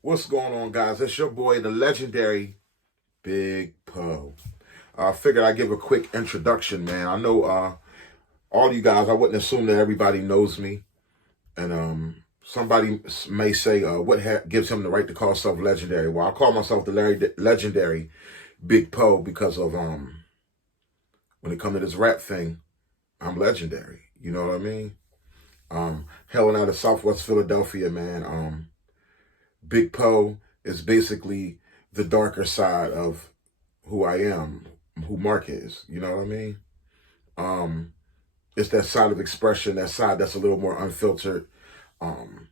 What's going on, guys? It's your boy, the legendary Big Poe. I figured I'd give a quick introduction, man. I know all you guys, I wouldn't assume that everybody knows me. And somebody may say, gives him the right to call himself legendary? Well, I call myself the legendary Big Poe because of when it comes to this rap thing, I'm legendary. You know what I mean? Hailing out of Southwest Philadelphia, man. Big Poe is basically the darker side of who I am, who Mark is. You know what I mean? Um, it's that side of expression, that side that's a little more unfiltered. Um,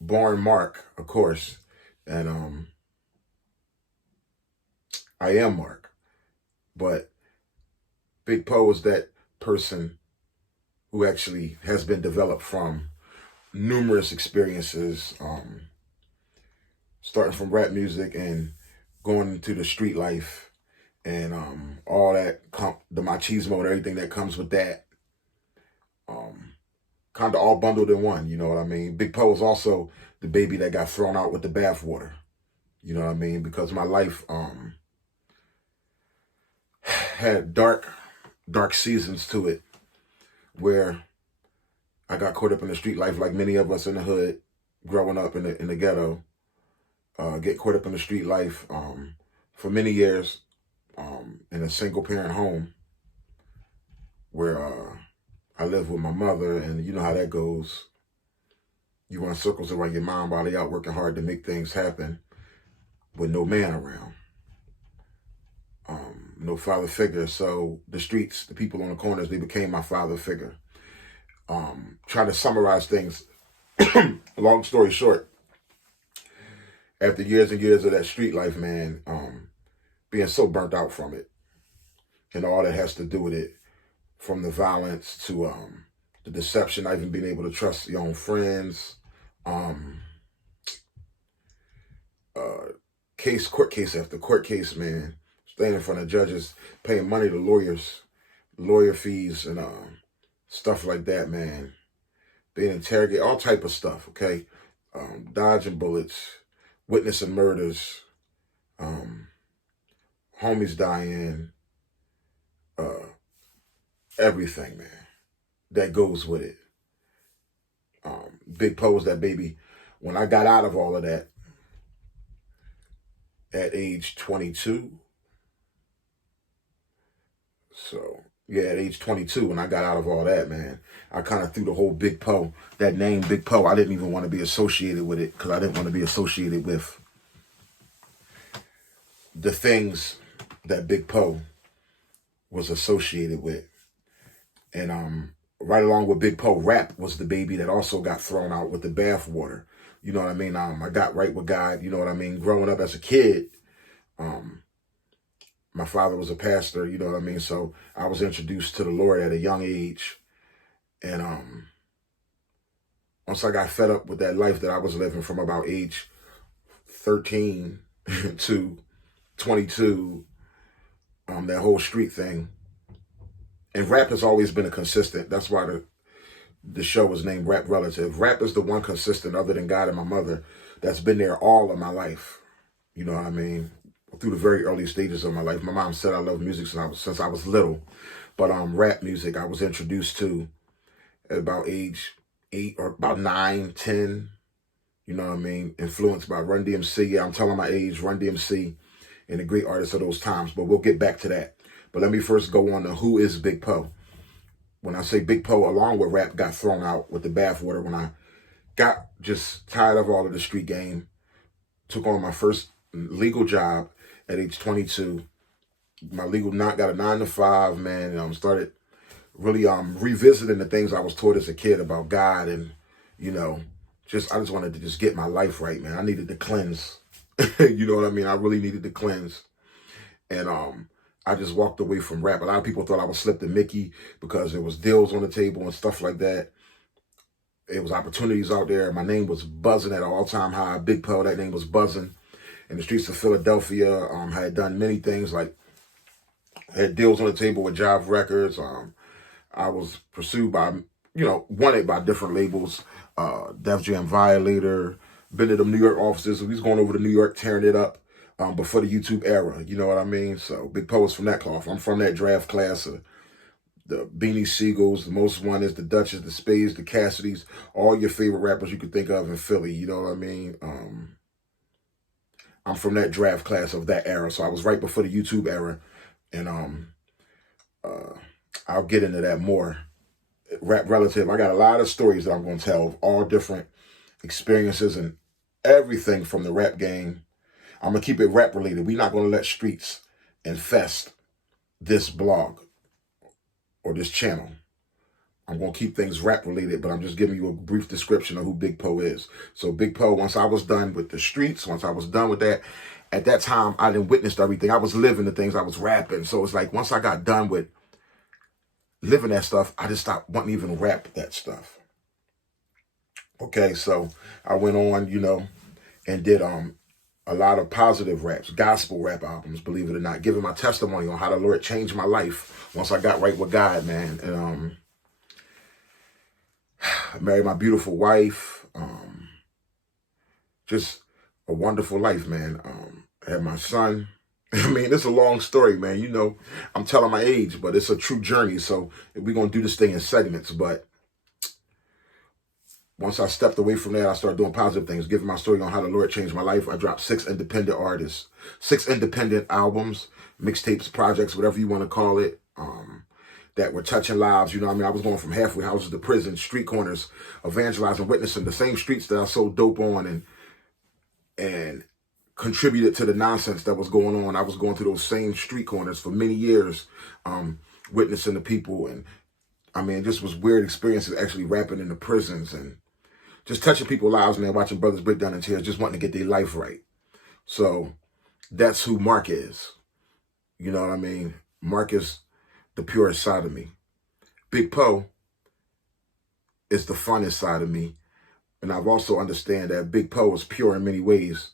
Born Mark, of course, and I am Mark. But Big Poe is that person who actually has been developed from numerous experiences, starting from rap music and going into the street life and all that, the machismo and everything that comes with that. Um, Kind of all bundled in one, you know what I mean? Big Poe is also the baby that got thrown out with the bathwater, you know what I mean? Because my life had dark seasons to it where I got caught up in the street life like many of us in the hood growing up in the ghetto. Get caught up in the street life for many years in a single parent home where I lived with my mother, and you know how that goes. You run circles around your mom while they out working hard to make things happen with no man around, no father figure. So the streets, the people on the corners, they became my father figure. Trying to summarize things, long story short, after years and years of that street life, man, being so burnt out from it and all that has to do with it, from the violence to the deception, not even being able to trust your own friends, um, uh, court case after court case, man, staying in front of judges, paying money to lawyers, lawyer fees, and stuff like that, man. Being interrogated, all type of stuff, okay? Dodging bullets, witnessing murders, um, homies dying, uh, everything, man, that goes with it. Big Poe was that baby. When I got out of all of that at age 22, so yeah, at age 22, when I got out of all that, man, I kind of threw the whole Big Poe, that name Big Poe, I didn't even want to be associated with it because I didn't want to be associated with the things that Big Poe was associated with. And right along with Big Poe, rap was the baby that also got thrown out with the bathwater. You know what I mean? I got right with God. You know what I mean? Growing up as a kid, um, my father was a pastor. You know what I mean? So I was introduced to the Lord at a young age. And once I got fed up with that life that I was living from about age 13 to 22, that whole street thing. And rap has always been a consistent. That's why the show was named Rap Relative. Rap is the one consistent, other than God and my mother, that's been there all of my life. You know what I mean? Through the very early stages of my life. My mom said I love music since I was little. But rap music I was introduced to at about age 8 or about 9, 10. You know what I mean? Influenced by Run DMC. Yeah, I'm telling my age, Run DMC, and the great artists of those times. But we'll get back to that. But let me first go on to who is Big Poe. When I say Big Poe, along with rap, got thrown out with the bathwater when I got just tired of all of the street game, took on my first legal job at age 22. My legal not got a 9 to 5, man, and started really revisiting the things I was taught as a kid about God, and you know, I just wanted to just get my life right, man. I needed to cleanse. You know what I mean? I really needed to cleanse. And I just walked away from rap. A lot of people thought I was slipping Mickey because there was deals on the table and stuff like that. It was opportunities out there. My name was buzzing at an all-time high. Big Poe, that name was buzzing in the streets of Philadelphia. I had done many things, like had deals on the table with Jive Records. I was pursued by, wanted by different labels. Def Jam Violator, been to the New York offices. We was going over to New York, tearing it up before the YouTube era. You know what I mean? So Big Poe is from that cloth. I'm from that draft class of the Beanie Siegels, the Most Wanted, the Dutchess, the Spades, the Cassidys, all your favorite rappers you could think of in Philly. You know what I mean? I'm from that draft class of that era. So I was right before the YouTube era. And I'll get into that more. Rap relative. I got a lot of stories that I'm going to tell of all different experiences and everything from the rap game. I'm going to keep it rap related. We're not going to let streets infest this blog or this channel. I'm going to keep things rap related, but I'm just giving you a brief description of who Big Poe is. So Big Poe, once I was done with the streets, once I was done with that, at that time, I didn't witness everything. I was living the things I was rapping. So it's like once I got done with living that stuff, I just stopped wanting to even rap that stuff. Okay, so I went on, you know, and did a lot of positive raps, gospel rap albums, believe it or not, giving my testimony on how the Lord changed my life once I got right with God, man. And I married my beautiful wife. Just a wonderful life, man. I had my son. I mean, it's a long story, man. You know, I'm telling my age, but it's a true journey. So we're going to do this thing in segments. But once I stepped away from that, I started doing positive things, giving my story on how the Lord changed my life. I dropped 6 independent artists, 6 independent albums, mixtapes, projects, whatever you want to call it, that were touching lives. You know what I mean? I was going from halfway houses to prison, street corners, evangelizing, witnessing the same streets that I sold dope on and contributed to the nonsense that was going on. I was going through those same street corners for many years, witnessing the people. And I mean, this was weird experiences actually rapping in the prisons and just touching people's lives, man, watching brothers break down in tears, just wanting to get their life right. So that's who Mark is. You know what I mean? Mark is the purest side of me. Big Poe is the funnest side of me. And I've also understand that Big Poe is pure in many ways.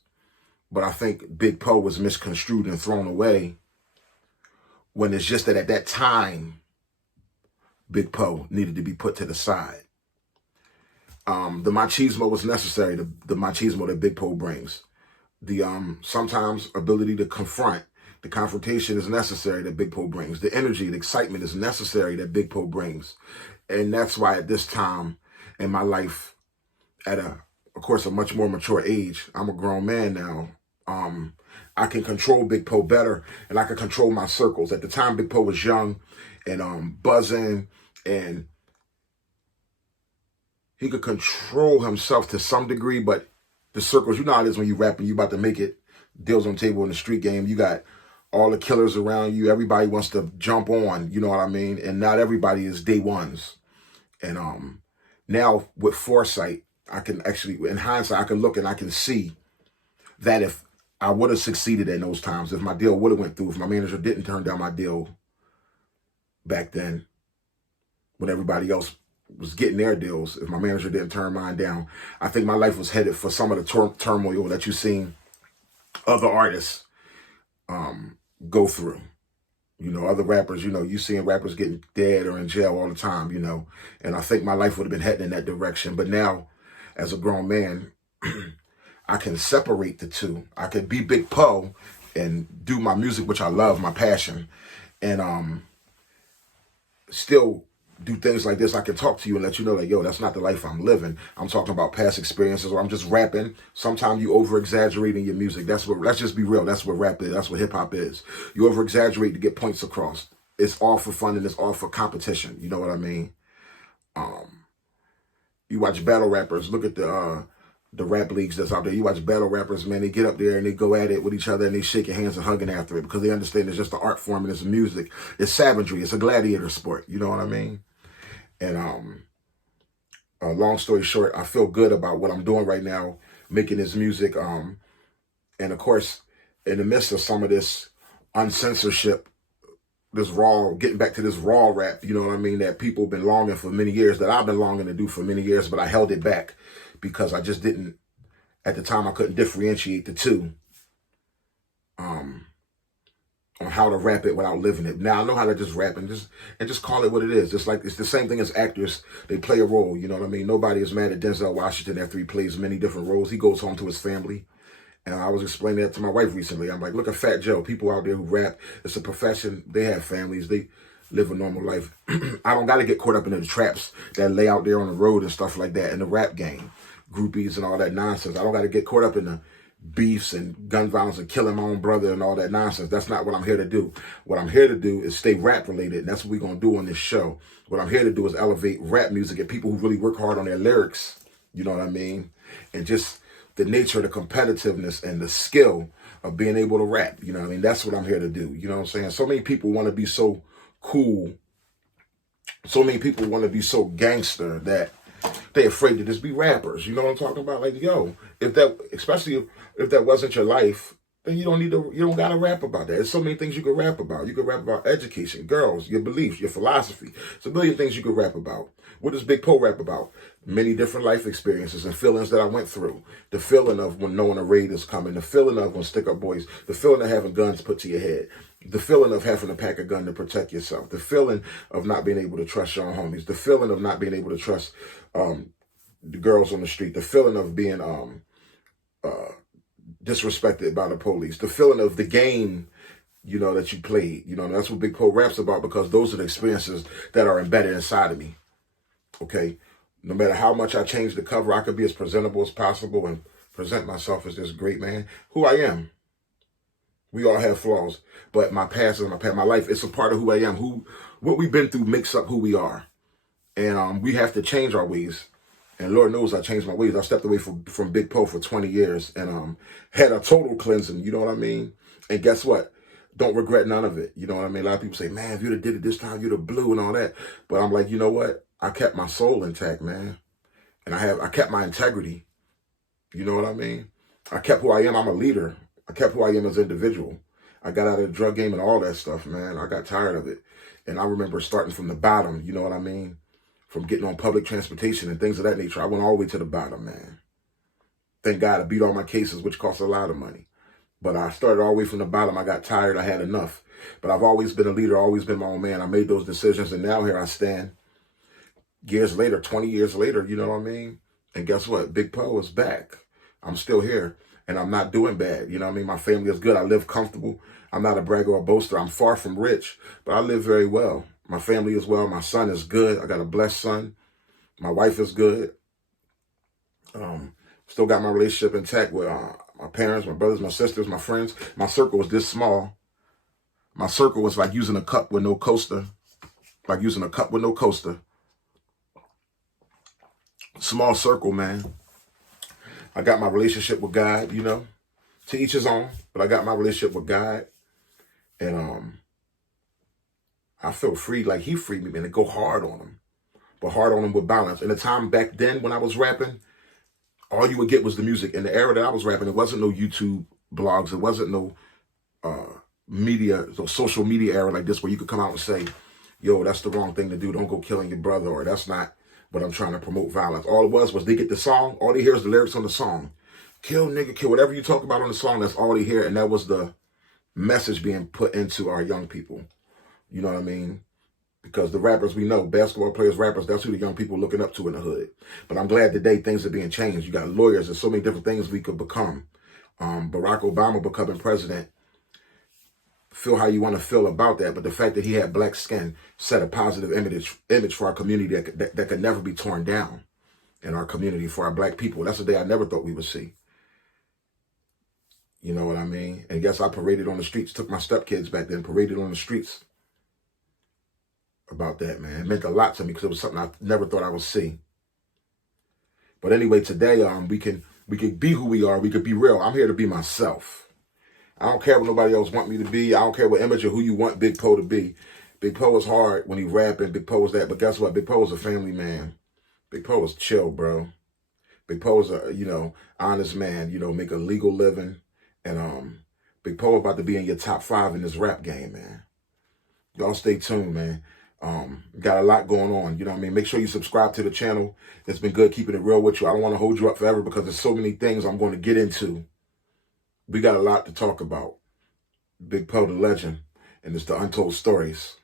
But I think Big Poe was misconstrued and thrown away when it's just that at that time, Big Poe needed to be put to the side. The machismo was necessary, the machismo that Big Poe brings. The sometimes ability to confront, the confrontation is necessary that Big Poe brings. The energy, the excitement is necessary that Big Poe brings. And that's why at this time in my life, at of course, a much more mature age, I'm a grown man now. I can control Big Poe better, and I can control my circles. At the time, Big Poe was young and buzzing, and he could control himself to some degree, but the circles, you know how it is when you rapping, you about to make it, deals on the table in the street game. You got all the killers around you. Everybody wants to jump on, you know what I mean? And not everybody is day ones. And now with foresight, I can actually, in hindsight, I can look and I can see that if I would have succeeded in those times, if my deal would have went through, if my manager didn't turn down my deal back then, when everybody else was getting their deals, if my manager didn't turn mine down, I think my life was headed for some of the turmoil that you've seen other artists go through. You know, other rappers, you know, you seeing rappers getting dead or in jail all the time, you know, and I think my life would have been heading in that direction. But now, as a grown man, I can separate the two. I could be Big Poe and do my music, which I love, my passion, and still do things like this. I can talk to you and let you know that, yo, that's not the life I'm living. I'm talking about past experiences, or I'm just rapping. Sometimes you over-exaggerate in your music. Let's just be real. That's what rap is. That's what hip-hop is. You over-exaggerate to get points across. It's all for fun and it's all for competition. You know what I mean? You watch battle rappers. Look at the rap leagues that's out there. You watch battle rappers, man, they get up there and they go at it with each other and they shaking hands and hugging after it because they understand it's just an art form and it's music. It's savagery. It's a gladiator sport. You know what I mean? And long story short, I feel good about what I'm doing right now, making this music. And of course, in the midst of some of this uncensorship, this raw, getting back to this raw rap, you know what I mean, that people have been longing for many years, that I've been longing to do for many years, but I held it back because I just didn't, at the time, I couldn't differentiate the two. on how to rap it without living it. Now I know how to just rap and just call it what it is. It's like it's the same thing as actors. They play a role, you know what I mean? Nobody is mad at Denzel Washington after he plays many different roles. He goes home to his family. And I was explaining that to my wife recently. I'm like, look at Fat Joe. People out there who rap, it's a profession. They have families. They live a normal life. I don't got to get caught up in the traps that lay out there on the road and stuff like that in the rap game. Groupies and all that nonsense. I don't got to get caught up in the beefs and gun violence and killing my own brother and all that nonsense. That's not what I'm here to do. What I'm here to do is stay rap related. And that's what we're going to do on this show. What I'm here to do is elevate rap music and people who really work hard on their lyrics. You know what I mean? And just the nature of the competitiveness and the skill of being able to rap. You know what I mean? That's what I'm here to do. You know what I'm saying? So many people want to be so cool. So many people want to be so gangster that they're afraid to just be rappers. You know what I'm talking about? Like, yo, if that, especially if that wasn't your life, then you don't gotta rap about that. There's so many things you can rap about. You can rap about education, girls, your beliefs, your philosophy. There's a million things you can rap about. What does Big Poe rap about? Many different life experiences and feelings that I went through. The feeling of when knowing a raid is coming. The feeling of when stick-up boys. The feeling of having guns put to your head. The feeling of having to pack a gun to protect yourself. The feeling of not being able to trust your own homies. The feeling of not being able to trust the girls on the street. The feeling of being disrespected by the police. The feeling of the game, you know, that you played. You know, that's what Big Poe raps about, because those are the experiences that are embedded inside of me. Okay? No matter how much I change the cover, I could be as presentable as possible and present myself as this great man who I am. We all have flaws, but my past is my past. My life, it's a part of who I am. What we've been through makes up who we are. And we have to change our ways. And Lord knows I changed my ways. I stepped away from Big Poe for 20 years and had a total cleansing, you know what I mean? And guess what? Don't regret none of it. You know what I mean? A lot of people say, man, if you'd have did it this time, you'd have blew and all that. But I'm like, you know what? I kept my soul intact, man. And I kept my integrity. You know what I mean? I kept who I am. I'm a leader. I kept who I am as an individual. I got out of the drug game and all that stuff, man. I got tired of it. And I remember starting from the bottom, you know what I mean? From getting on public transportation and things of that nature. I went all the way to the bottom, man. Thank God I beat all my cases, which cost a lot of money. But I started all the way from the bottom. I got tired. I had enough. But I've always been a leader, always been my own man. I made those decisions, and now here I stand. Years later, 20 years later, you know what I mean? And guess what? Big Poe is back. I'm still here, and I'm not doing bad. You know what I mean? My family is good. I live comfortable. I'm not a bragger or a boaster. I'm far from rich, but I live very well. My family is well. My son is good. I got a blessed son. My wife is good. Still got my relationship intact with my parents, my brothers, my sisters, my friends. My circle was this small. My circle was like using a cup with no coaster. Like using a cup with no coaster. Small circle, man. I got my relationship with God, you know, to each his own. But I got my relationship with God. And I feel free, like he freed me, man, to go hard on him. But hard on him with balance. In the time back then when I was rapping, all you would get was the music. In the era that I was rapping, it wasn't no YouTube blogs. It wasn't no social media era like this where you could come out and say, yo, that's the wrong thing to do. Don't go killing your brother, or that's not what I'm trying to promote violence. All it was they get the song. All they hear is the lyrics on the song. Kill, nigga, kill. Whatever you talk about on the song, that's all they hear. And that was the message being put into our young people. You know what I mean? Because the rappers we know, basketball players, rappers, that's who the young people are looking up to in the hood. But I'm glad today things are being changed. You got lawyers. There's so many different things we could become. Barack Obama becoming president, feel how you want to feel about that. But the fact that he had black skin set a positive image for our community that could never be torn down in our community for our black people. That's a day I never thought we would see. You know what I mean? And yes, I paraded on the streets, took my stepkids back then, paraded on the streets about that, man. It meant a lot to me because it was something I never thought I would see. But anyway, today we can be who we are. We could be real. I'm here to be myself. I don't care what nobody else want me to be. I don't care what image or who you want Big Poe to be. Big Poe is hard when he rapping. Big Poe is that. But guess what? Big Poe is a family man. Big Poe is chill, bro. Big Poe is a, honest man, make a legal living. And Big Poe about to be in your top 5 in this rap game, man. Y'all stay tuned, man. Got a lot going on, you know what I mean? Make sure you subscribe to the channel. It's been good keeping it real with you. I don't want to hold you up forever because there's so many things I'm going to get into. We got a lot to talk about. Big Poe, the legend. And it's the Untold Stories.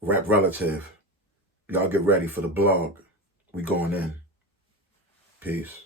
Rap Relative. Y'all get ready for the blog. We going in. Peace.